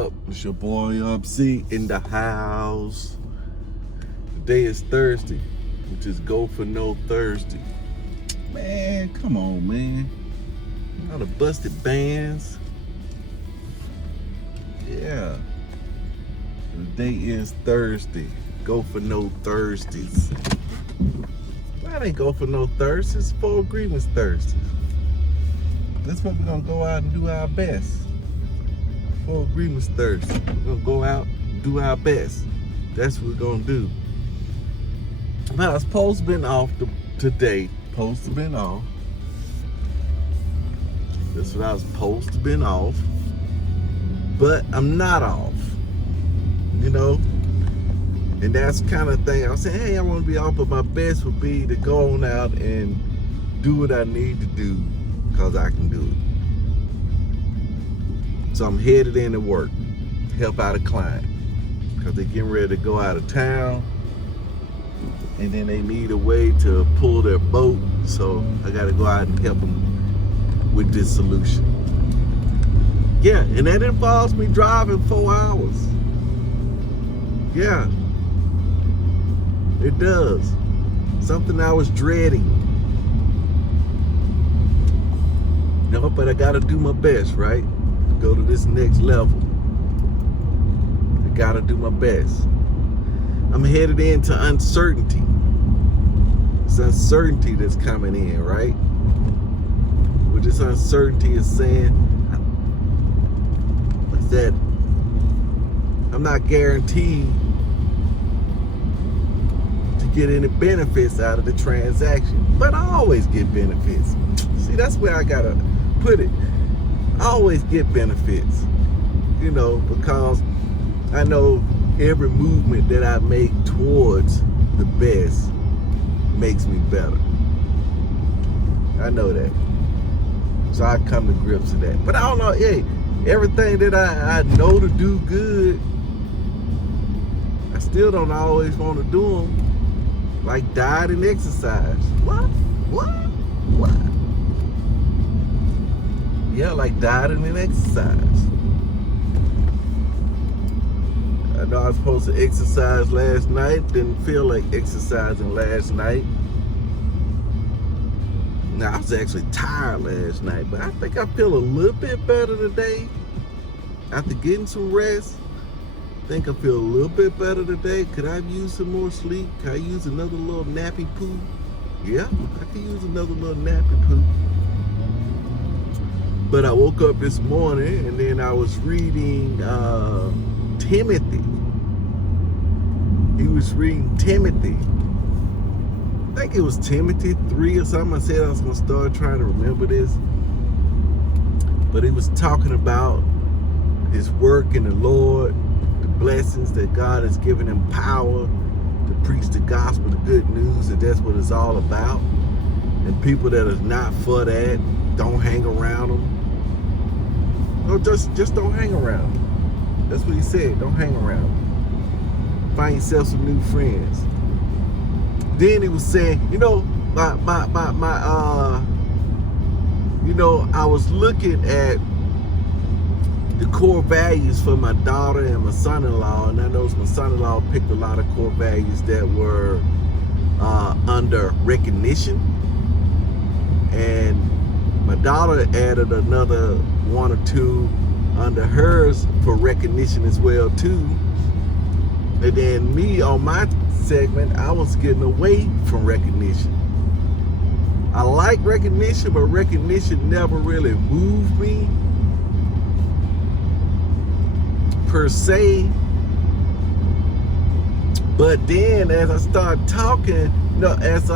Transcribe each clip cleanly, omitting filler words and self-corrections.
up? It's your boy Up C in the house. Today is Thursday, which is Go For No Thursday. Man, come on, man. All the busted bands. Yeah. Today is Thursday. Go For No Thursdays. That ain't Go For No Thursdays. Full Agreements Thursdays. That's what we're gonna go out and do our best. Full Agreements Thursday. We're gonna go out and do our best. That's what we're gonna do. But I was supposed to been off today. Supposed to been off. That's what I was supposed to been off. But I'm not off. You know? And that's kind of thing. I was saying, hey, I want to be off, but my best would be to go on out and do what I need to do, because I can do it. So I'm headed in to work, help out a client, because they're getting ready to go out of town, and then they need a way to pull their boat, so I got to go out and help them with this solution. Yeah, and that involves me driving 4 hours. Yeah, it does. Something I was dreading. No, but I gotta do my best, right? Go to this next level. I gotta do my best. I'm headed into uncertainty. It's uncertainty that's coming in, right? What this uncertainty is saying is that I'm not guaranteed to get any benefits out of the transaction, but I always get benefits. See, that's where I gotta put it. I always get benefits, you know, because I know every movement that I make towards the best makes me better. I know that. So I come to grips with that. But I don't know, hey, everything that I know to do good, I still don't always want to do them. Like diet and exercise. What? Yeah, like dieting and exercise. I know I was supposed to exercise last night. Didn't feel like exercising last night. Now, I was actually tired last night, but I think I feel a little bit better today. After getting some rest, I think I feel a little bit better today. Could I use some more sleep? Could I use another little nappy poo? Yeah, I could use another little nappy poo. But I woke up this morning and then I was reading Timothy. He was reading Timothy. I think it was Timothy 3 or something. I said I was going to start trying to remember this. But he was talking about his work in the Lord, the blessings that God has given him power to preach the gospel, the good news, and that's what it's all about. And people that are not for that, don't hang around them. No, just don't hang around. That's what he said. Don't hang around. Find yourself some new friends. Then he was saying, you know, I was looking at the core values for my daughter and my son-in-law, and I noticed my son-in-law picked a lot of core values that were under recognition, and my daughter added another 1 or 2 under hers for recognition as well too. And then me on my segment, I was getting away from recognition. I like recognition, but recognition never really moved me per se. But then as I started talking, you know, as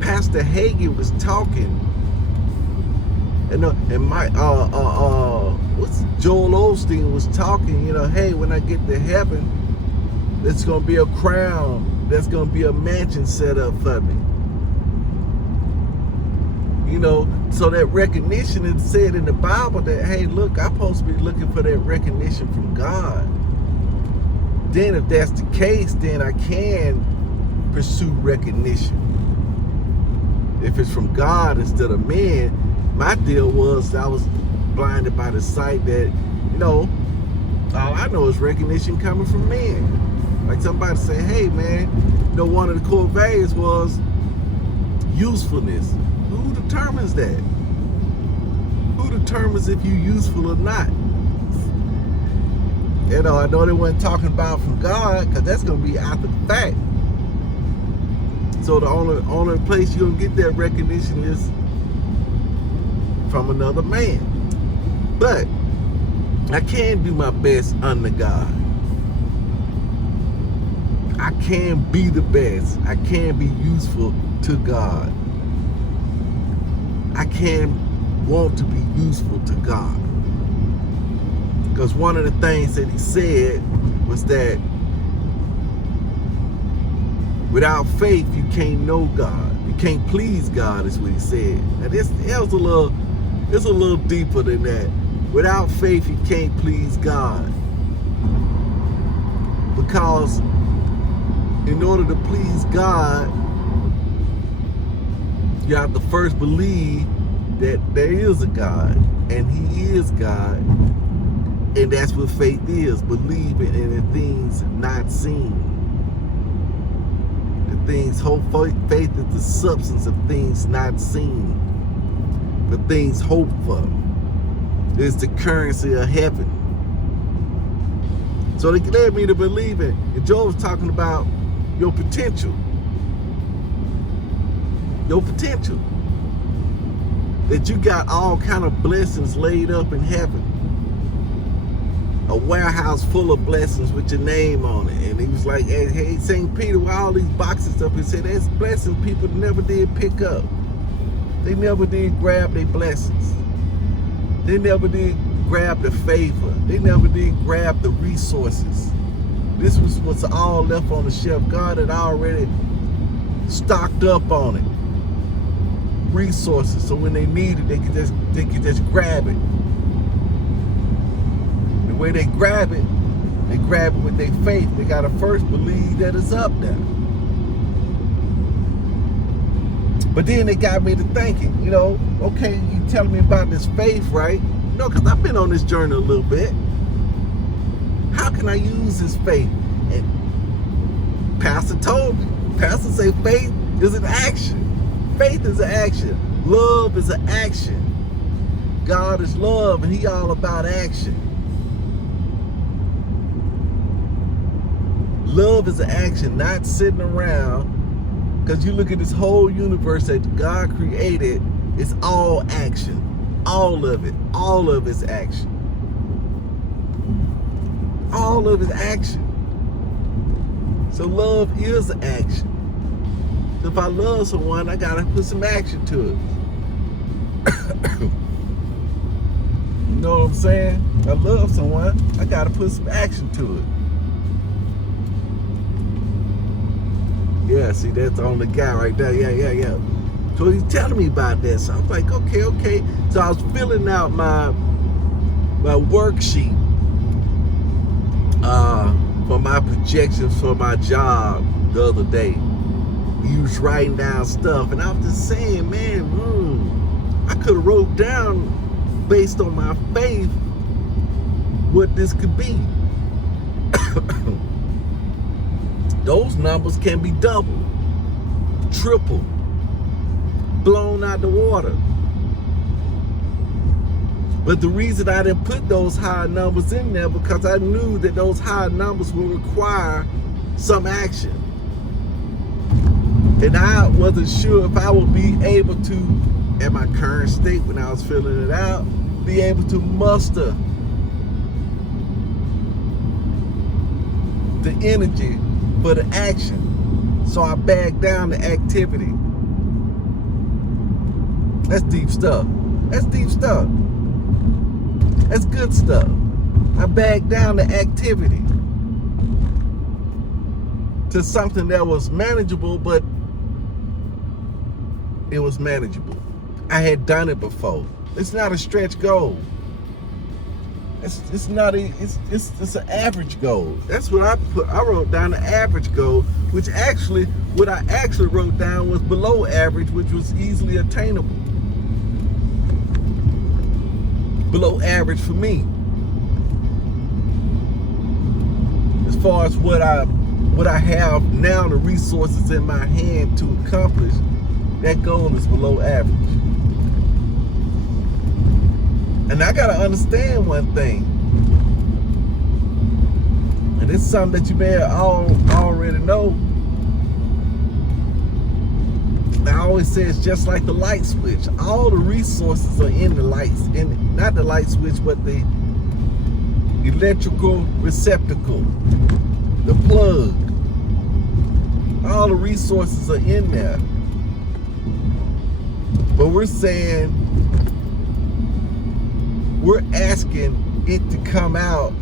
Pastor Hagin was talking, and my Joel Osteen was talking, you know, hey, when I get to heaven, there's gonna be a crown, there's gonna be a mansion set up for me. You know, so that recognition is said in the Bible that, hey, look, I'm supposed to be looking for that recognition from God. Then if that's the case, then I can pursue recognition. If it's from God instead of man, my deal was I was blinded by the sight that, all I know is recognition coming from men. Like somebody say, hey man, one of the core values was usefulness. Who determines that? Who determines if you're useful or not? I know they weren't talking about from God, because that's going to be after the fact. So the only place you're going to get that recognition is from another man. But I can do my best under God. I can be the best. I can be useful to God. I can want to be useful to God. Because one of the things that he said was that without faith, you can't know God. You can't please God, is what he said. And it's a little deeper than that. Without faith, you can't please God. Because in order to please God, you have to first believe that there is a God, and he is God. And that's what faith is, believing in the things not seen. The things, faith is the substance of things not seen. The things hoped for. It's the currency of heaven. So they led me to believe it. And Job was talking about your potential. Your potential. That you got all kind of blessings laid up in heaven. A warehouse full of blessings with your name on it. And he was like, hey, St. Peter, why all these boxes up? He said, there's blessings people never did pick up. They never did grab their blessings. They never did grab the favor. They never did grab the resources. This was what's all left on the shelf. God had already stocked up on it. Resources. So when they need it, they could just grab it. The way they grab it with their faith. They gotta first believe that it's up there. But then it got me to thinking, okay, you telling me about this faith, right? Because I've been on this journey a little bit. How can I use this faith? And Pastor told me. Pastor say faith is an action. Faith is an action. Love is an action. God is love, and he all about action. Love is an action, not sitting around. Because you look at this whole universe that God created, it's all action. All of it. All of it's action. All of it's action. So love is action. So if I love someone, I got to put some action to it. You know what I'm saying? I love someone, I got to put some action to it. Yeah, see, that's on the guy right there. Yeah. So he's telling me about that. So I was like, okay. So I was filling out my worksheet for my projections for my job the other day. He was writing down stuff, and I was just saying, man, I could have wrote down based on my faith what this could be. Those numbers can be double, triple, blown out the water. But the reason I didn't put those high numbers in there because I knew that those high numbers will require some action. And I wasn't sure if I would be able to, at my current state when I was filling it out, be able to muster the energy for the action. So I backed down the activity. That's deep stuff. That's deep stuff. That's good stuff. I backed down the activity to something that was manageable, but it was manageable. I had done it before. It's not a stretch goal. It's an average goal. That's what I put. I wrote down the average goal, which actually, what I actually wrote down was below average, which was easily attainable. below average for me. As far as what I have now, the resources in my hand to accomplish, that goal is below average. And I gotta understand one thing, and it's something that you may already know. I always say it's just like the light switch. All the resources are in the lights, not the light switch, but the electrical receptacle, the plug. All the resources are in there. But we're saying, we're asking it to come out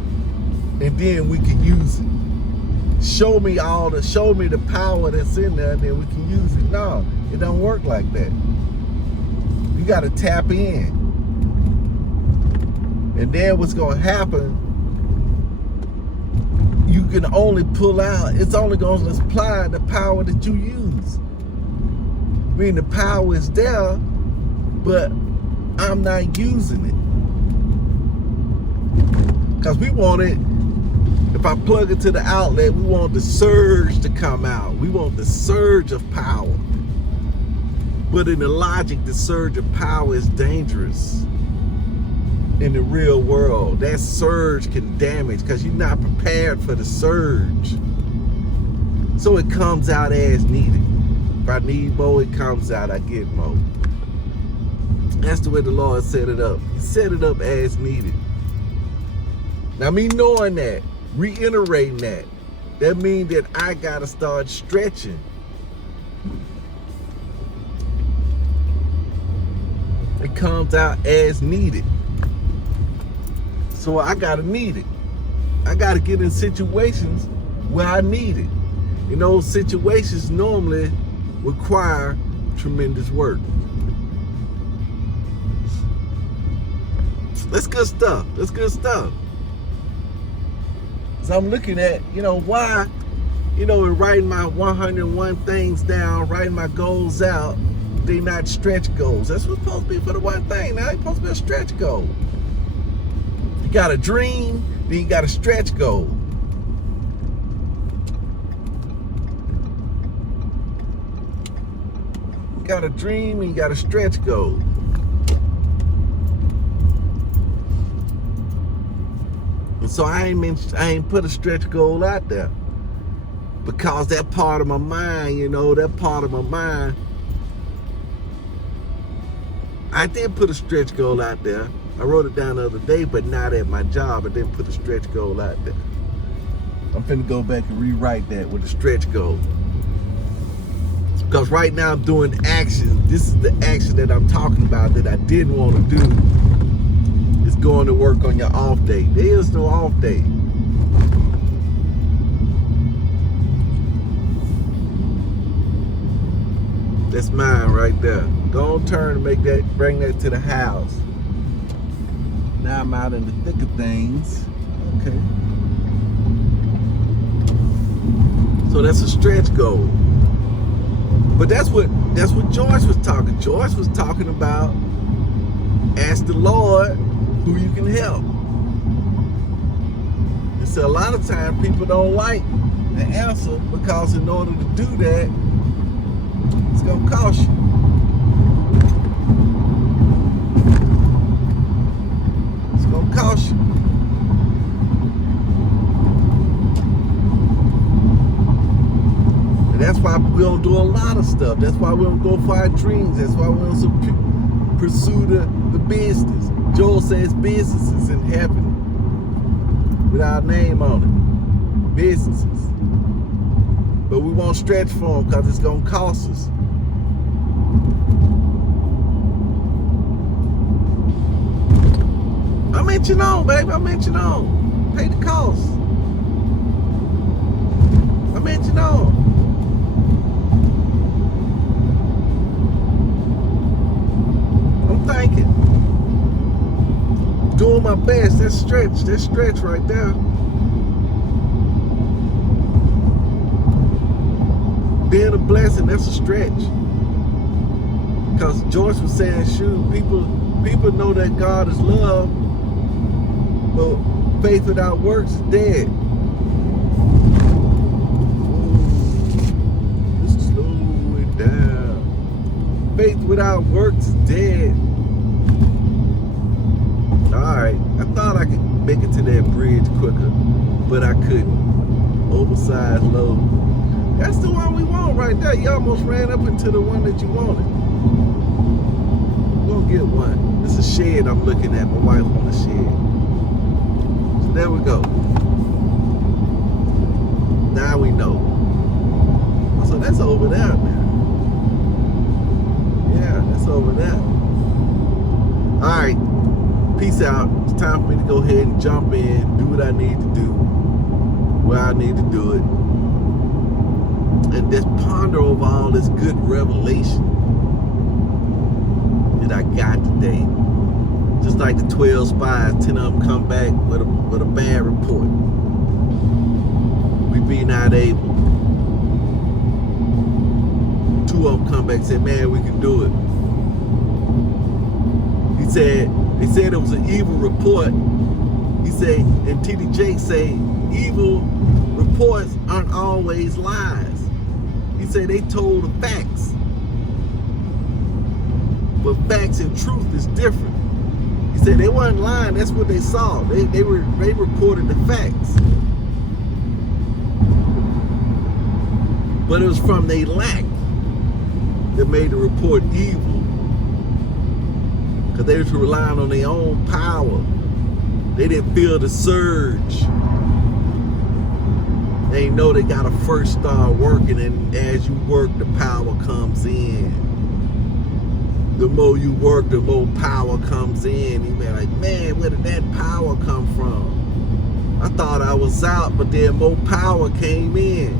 and then we can use it. Show me the power that's in there and then we can use it. No, it don't work like that. You gotta tap in. And then what's gonna happen, you can only pull out, it's only gonna supply the power that you use. I mean, the power is there, but I'm not using it. Because we want it, if I plug it to the outlet, we want the surge to come out. We want the surge of power. But in the logic, the surge of power is dangerous in the real world. That surge can damage because you're not prepared for the surge. So it comes out as needed. If I need more, it comes out, I get more. That's the way the Lord set it up. He set it up as needed. Now, me knowing that, reiterating that means that I gotta start stretching. It comes out as needed. So I gotta need it. I gotta get in situations where I need it. And those situations normally require tremendous work. That's good stuff. That's good stuff. So I'm looking at, why, in writing my 101 things down, writing my goals out, they not stretch goals. That's what's supposed to be for the one thing. Now it's supposed to be a stretch goal. You got a dream, then you got a stretch goal. You got a dream and you got a stretch goal. And so I ain't put a stretch goal out there. Because that part of my mind, I did put a stretch goal out there. I wrote it down the other day, but not at my job. I didn't put a stretch goal out there. I'm finna go back and rewrite that with a stretch goal. Because right now I'm doing action. This is the action that I'm talking about that I didn't want to do. It's going to work on your off day. There is no off day. That's mine right there. Go on, turn and bring that to the house. Now I'm out in the thick of things. Okay. So that's a stretch goal. But that's what Joyce was talking. Joyce was talking about, ask the Lord who you can help. And so a lot of times people don't like the answer because in order to do that, it's gonna cost you. It's gonna cost you. And that's why we don't do a lot of stuff. That's why we don't go for our dreams. That's why we don't pursue the business. Joel says businesses in heaven with our name on it. Businesses. But we won't stretch for them because it's going to cost us. I mention on, baby. I mention on. Pay the cost. I mention on. I'm thinking. Doing my best. That's stretch right there. Being a blessing, that's a stretch. Because Joyce was saying, shoot, people People know that God is love, but faith without works is dead. Just slow it down. Faith without works is dead. Alright, I thought I could make it to that bridge quicker, but I couldn't. Oversized load. That's the one we want right there. You almost ran up into the one that you wanted. We're gonna get one. It's a shed I'm looking at. My wife on the shed. So there we go. Now we know. So that's over there now. Yeah, that's over there. Alright. Peace out. It's time for me to go ahead and jump in, do what I need to do, where I need to do it, and just ponder over all this good revelation that I got today. Just like the 12 spies, 10 of them come back with a bad report. We be not able. 2 of them come back and say, man, we can do it. They said it was an evil report. He said, and T.D. Jakes say, evil reports aren't always lies. He said they told the facts. But facts and truth is different. He said they weren't lying, that's what they saw. They reported the facts. But it was from their lack that made the report evil. Because they were relying on their own power. They didn't feel the surge. They know they gotta first start working, and as you work, the power comes in. The more you work, the more power comes in. You be like, man, where did that power come from? I thought I was out, but then more power came in.